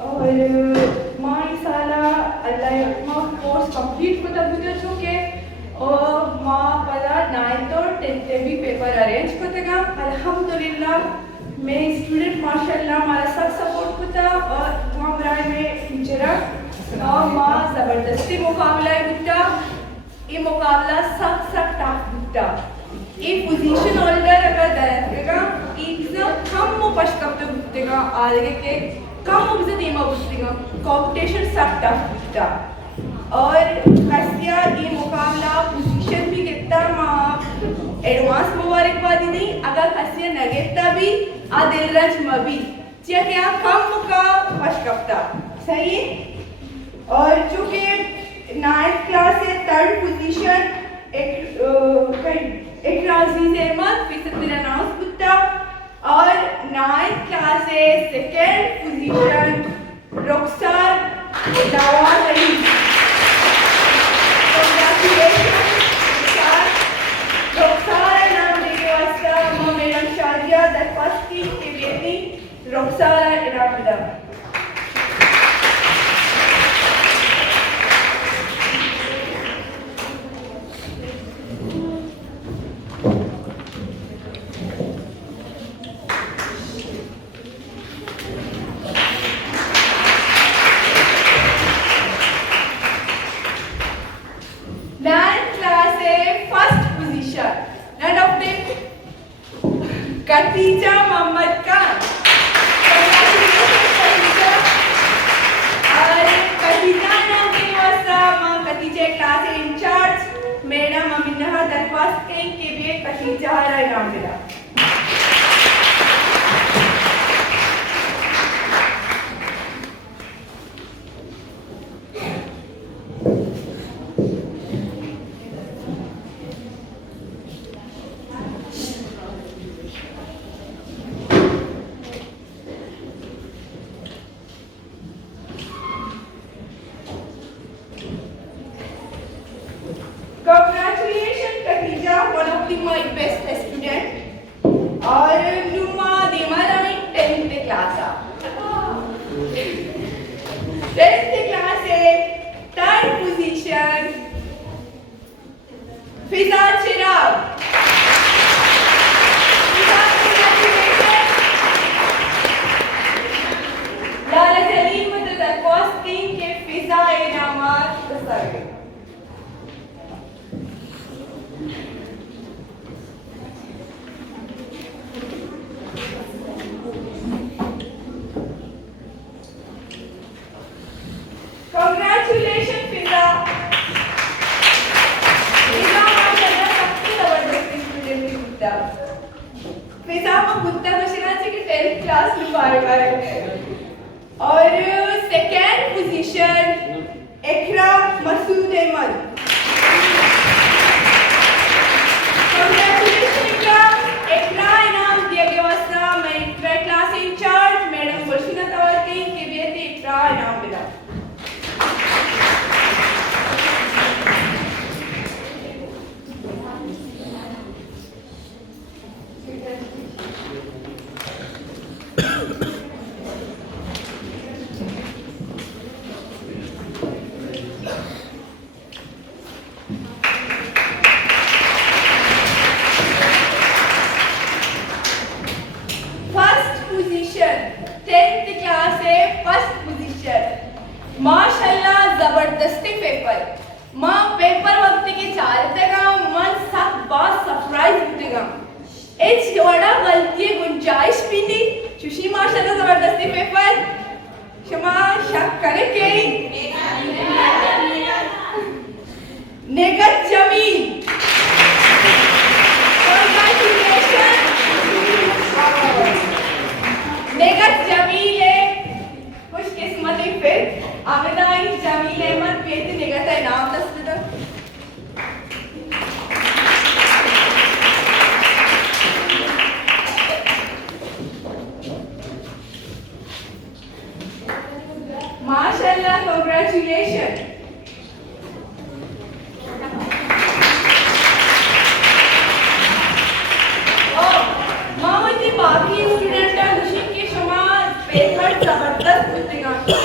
और माँ साला अल्लाह माँ कोर्स कंप्लीट को तब जो चुके और माँ पता 9th और 10th भी पेपर अरेंज करेगा अल्हम्दुलिल्लाह मेरे स्टूडेंट माशाल्लाह हमारा सब सपोर्ट होता और वहाँ बराए में टीचर और माँ ज़बरदस्ती मुकाबला होता ये मुकाबला सब टफ होता ये पोजीशन होल्डर अगर दरेगा एग्जाम कम वो पश्कप तो होतेगा आगे के कम मुझे नेमा होतेगा कंपटीशन सब टफ होता और खसिया ये मुकाबला पोजीशन भी कितना माँ एडवांस मुबारकबादी नहीं अगर खसिया नगेता भी आ दिलरज मबी क्या क्या कम मुका पश्कपता सही और चूँकि 9th क्लास से 3rd पोजीशन एक राजीज अहमद फिर मेरा नाम कुत्ता और 9th क्लास से 2nd पोजीशन रुखसार नवाज अली रुखसार नाम देने वास्ता मैडम शादिया दरख्वास्ती के बेटी रुखसार इनामदा कतीजा मोहम्मद खान और कतीजा नाम के वास्ता मां कतीजा क्लास इंचार्ज मैडम अमीना दरख्वास्त के लिए कतीजा हरा नाम मिला my best student और नुमा देमारा में 10th क्लास 10th क्लास है 3rd पोजीशन फिजा चिराग लाला सलीम दरख्वास्त के फिजा इनामात दस्तावेज क्लास में बार और 2nd पोजीशन इकरा मसूद अहमद इकरा इनाम दिया गया वास्ता मैं क्लास इंचार्ज मैडम वर्षिना तवारकी के लिए इकरा इनाम मिला माशाल्लाह जबरदस्ती पेपर माँ पेपर वक्त के चालतेगा मन सब बात सरप्राइज होतेगा एच जोड़ा गलती गुंजाइश भी नहीं चुशी माशाल्लाह जबरदस्ती पेपर क्षमा शक करे के नेगत जमीन नेगत जमील है खुशकिस्मती फिर आवेदाई जमील अहमद बेटी निगत है नाम दस्ता माशाल्लाह कांग्रेचुलेशन बाकी स्टूडेंट खुशी के शुमा जबरदस्त कुर्ती